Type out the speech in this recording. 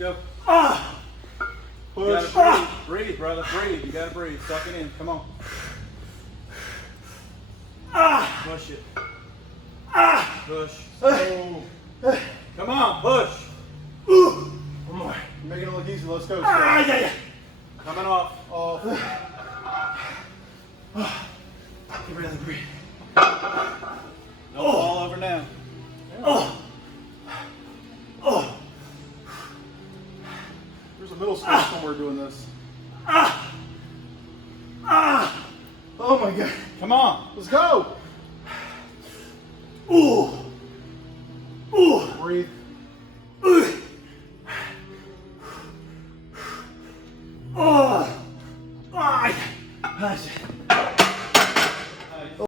go. Push. You gotta breathe, brother. Breathe. You gotta breathe. Suck it in. Come on. Push it. Push. Oh. Come on, push. One more. You're making it look easy. Let's go. Yeah. Coming off. Off. Get ready to breathe. No fall over now. There's a middle school somewhere doing this. Oh my God. Come on. Let's go. Breathe.